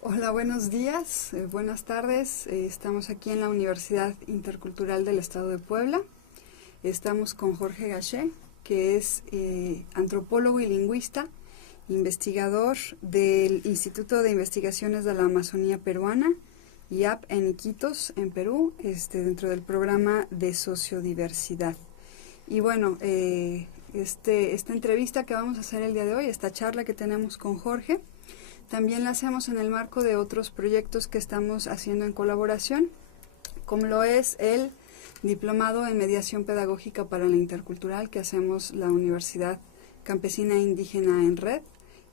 Hola, buenos días, buenas tardes. Estamos aquí en la Universidad Intercultural del Estado de Puebla. Estamos con Jorge Gachet, que es antropólogo y lingüista, investigador del Instituto de Investigaciones de la Amazonía Peruana, IAP en Iquitos, en Perú, dentro del programa de sociodiversidad. Y bueno, esta entrevista que vamos a hacer el día de hoy, esta charla que tenemos con Jorge, también la hacemos en el marco de otros proyectos que estamos haciendo en colaboración, como lo es el Diplomado en Mediación Pedagógica para la Intercultural que hacemos la Universidad Campesina Indígena en Red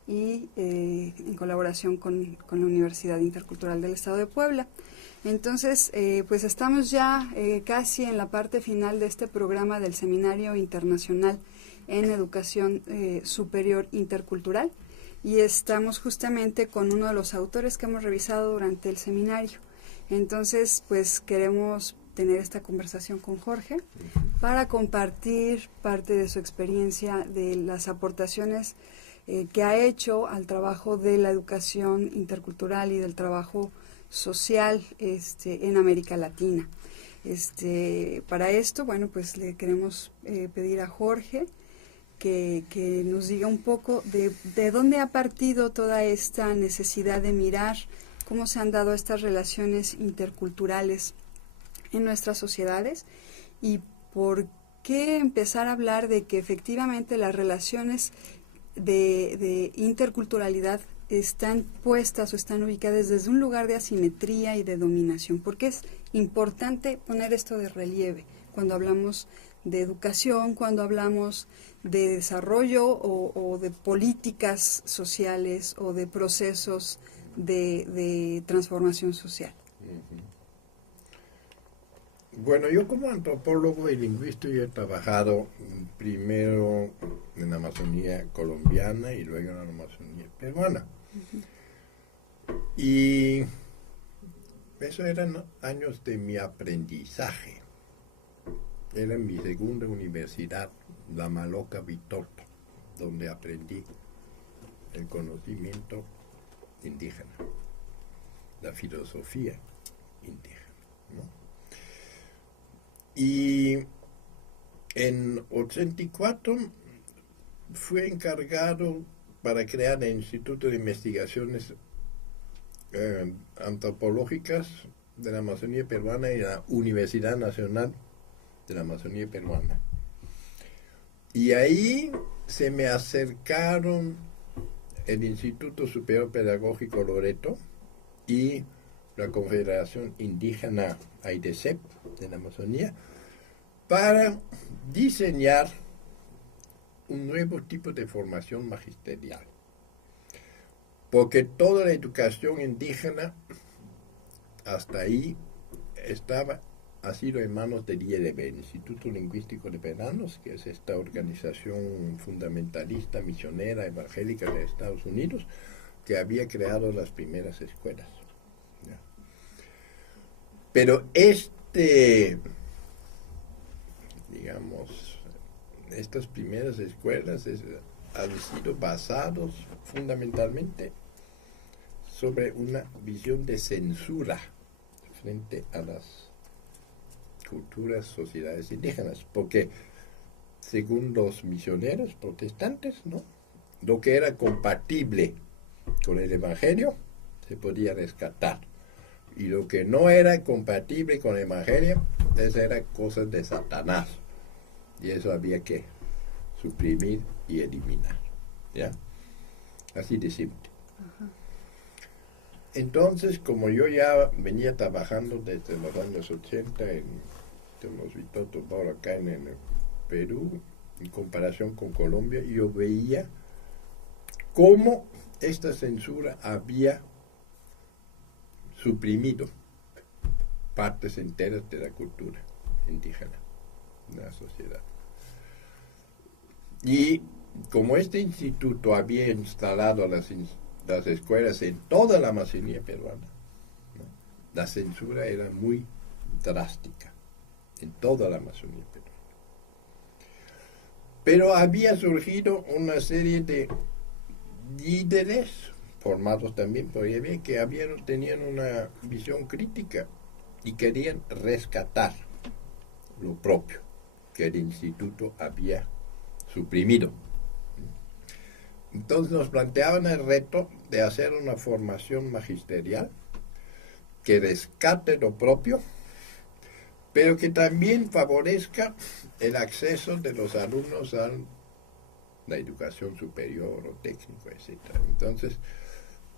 y en colaboración con la Universidad Intercultural del Estado de Puebla. Entonces, pues estamos ya casi en la parte final de este programa del Seminario Internacional en Educación Superior Intercultural, y estamos justamente con uno de los autores que hemos revisado durante el seminario. Entonces, pues queremos tener esta conversación con Jorge para compartir parte de su experiencia, de las aportaciones que ha hecho al trabajo de la educación intercultural y del trabajo social en América Latina. Para esto, bueno, pues le queremos pedir a Jorge que nos diga un poco de dónde ha partido toda esta necesidad de mirar cómo se han dado estas relaciones interculturales en nuestras sociedades y por qué empezar a hablar de que efectivamente las relaciones de interculturalidad están puestas o están ubicadas desde un lugar de asimetría y de dominación. Porque es importante poner esto de relieve cuando hablamos de educación, cuando hablamos de desarrollo o de políticas sociales o de procesos de transformación social. Bueno, yo como antropólogo y lingüista yo he trabajado primero en la Amazonía colombiana y luego en la Amazonía peruana. Y eso eran años de mi aprendizaje. Era mi segunda universidad, la Maloca Vitorto, donde aprendí el conocimiento indígena, la filosofía indígena, ¿no? Y en 84 fui encargado para crear el Instituto de Investigaciones Antropológicas de la Amazonía Peruana y la Universidad Nacional de la Amazonía Peruana. Y ahí se me acercaron el Instituto Superior Pedagógico Loreto y la Confederación Indígena AIDESEP de la Amazonía para diseñar un nuevo tipo de formación magisterial. Porque toda la educación indígena hasta ahí ha sido en manos del ILB, el Instituto Lingüístico de Veranos, que es esta organización fundamentalista, misionera, evangélica de Estados Unidos, que había creado las primeras escuelas. ¿Ya? Pero estas primeras escuelas han sido basados fundamentalmente sobre una visión de censura frente a las culturas, sociedades indígenas, porque según los misioneros protestantes, ¿no?, lo que era compatible con el Evangelio se podía rescatar, y lo que no era compatible con el Evangelio, eso era cosas de Satanás, y eso había que suprimir y eliminar, ¿ya? Así de simple. Entonces, como yo ya venía trabajando desde los años 80 en Vitoto, ahora acá en el Perú, en comparación con Colombia, yo veía cómo esta censura había suprimido partes enteras de la cultura indígena de la sociedad. Y como este instituto había instalado las escuelas en toda la Amazonía peruana, ¿no?, la censura era muy drástica en toda la Amazonía peruana. Pero había surgido una serie de líderes formados también por IEB, que tenían una visión crítica y querían rescatar lo propio que el instituto había suprimido. Entonces nos planteaban el reto de hacer una formación magisterial que rescate lo propio, pero que también favorezca el acceso de los alumnos a la educación superior o técnico, etc. Entonces,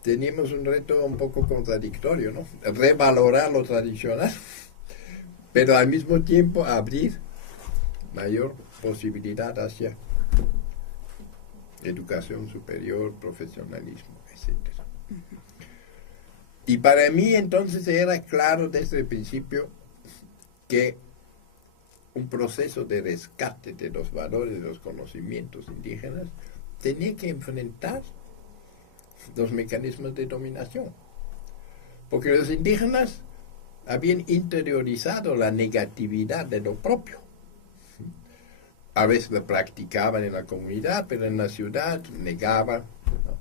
teníamos un reto un poco contradictorio, ¿no? Revalorar lo tradicional, pero al mismo tiempo abrir mayor posibilidad hacia educación superior, profesionalismo, etc. Y para mí entonces era claro desde el principio que un proceso de rescate de los valores, de los conocimientos indígenas, tenía que enfrentar los mecanismos de dominación. Porque los indígenas habían interiorizado la negatividad de lo propio. A veces lo practicaban en la comunidad, pero en la ciudad negaban, ¿no?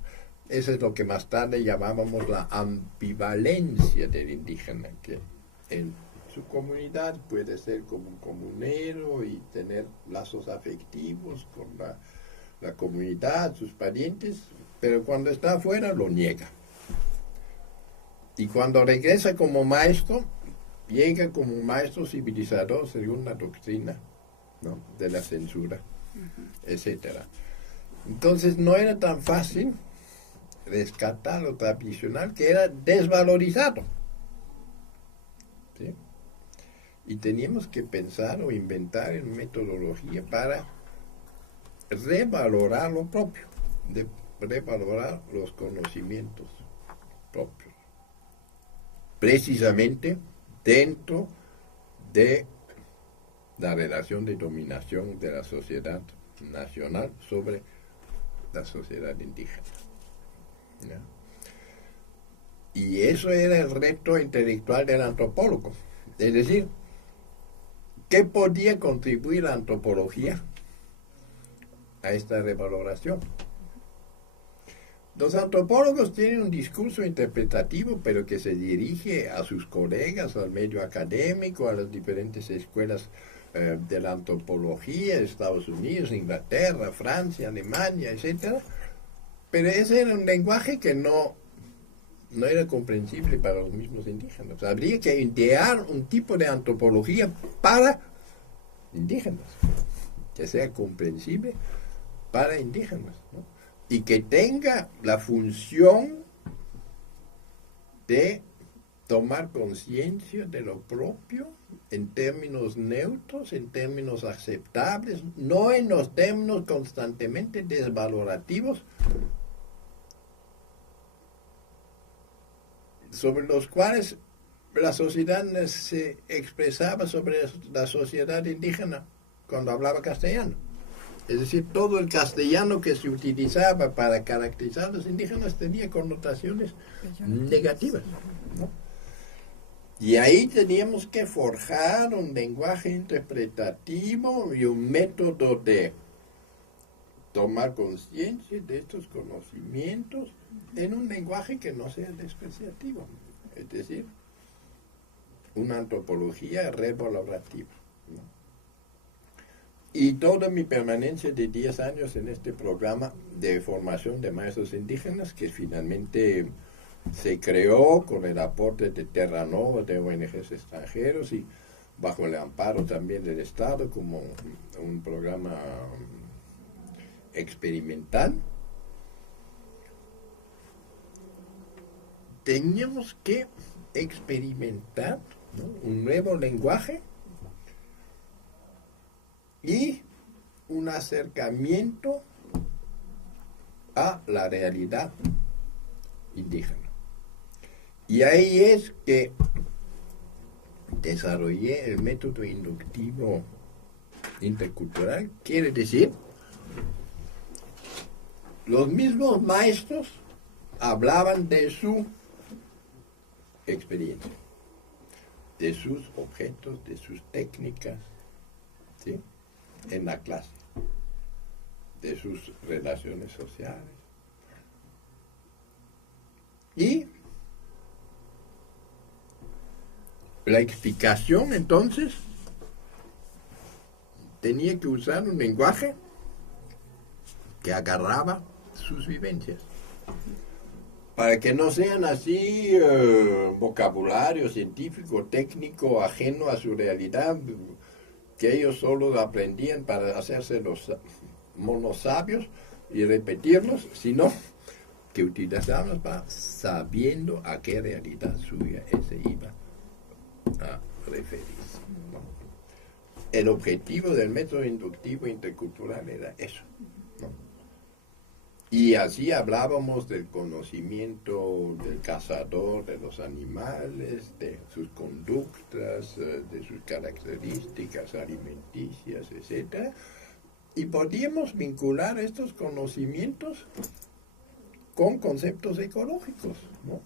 Eso es lo que más tarde llamábamos la ambivalencia del indígena, que en su comunidad puede ser como un comunero y tener lazos afectivos con la comunidad, sus parientes, pero cuando está afuera lo niega. Y cuando regresa como maestro, llega como un maestro civilizador según la doctrina, ¿no?, de la censura, etcétera. Entonces no era tan fácil rescatar lo tradicional, que era desvalorizado, ¿sí? Y teníamos que pensar o inventar en metodología para revalorar lo propio, revalorar los conocimientos propios, precisamente dentro de la relación de dominación de la sociedad nacional sobre la sociedad indígena, ¿ya? Y eso era el reto intelectual del antropólogo, es decir, ¿qué podía contribuir la antropología a esta revaloración? Los antropólogos tienen un discurso interpretativo, pero que se dirige a sus colegas, al medio académico, a las diferentes escuelas de la antropología, Estados Unidos, Inglaterra, Francia, Alemania, etc. Pero ese era un lenguaje que no era comprensible para los mismos indígenas. Habría que idear un tipo de antropología para indígenas, que sea comprensible para indígenas, ¿no? Y que tenga la función de tomar conciencia de lo propio en términos neutros, en términos aceptables, no en los términos constantemente desvalorativos sobre los cuales la sociedad se expresaba sobre la sociedad indígena cuando hablaba castellano. Es decir, todo el castellano que se utilizaba para caracterizar a los indígenas tenía connotaciones negativas, ¿no? Y ahí teníamos que forjar un lenguaje interpretativo y un método de tomar conciencia de estos conocimientos en un lenguaje que no sea despreciativo, es decir, una antropología revalorativa, ¿no? Y toda mi permanencia de 10 años en este programa de formación de maestros indígenas, que finalmente se creó con el aporte de Terra Nova, de ONGs extranjeros y bajo el amparo también del Estado como un programa experimental, teníamos que experimentar, ¿no?, un nuevo lenguaje y un acercamiento a la realidad indígena. Y ahí es que desarrollé el método inductivo intercultural, quiere decir, los mismos maestros hablaban de su experiencia, de sus objetos, de sus técnicas, ¿sí?, en la clase, de sus relaciones sociales. la explicación entonces tenía que usar un lenguaje que agarraba sus vivencias, para que no sean así vocabulario científico, técnico, ajeno a su realidad, que ellos solo aprendían para hacerse los monos sabios y repetirlos, sino que utilizaban para sabiendo a qué realidad suya se iba a referirse, ¿no? El objetivo del método inductivo intercultural era eso, ¿no? Y así hablábamos del conocimiento del cazador, de los animales, de sus conductas, de sus características alimenticias, etc. Y podíamos vincular estos conocimientos con conceptos ecológicos, ¿no?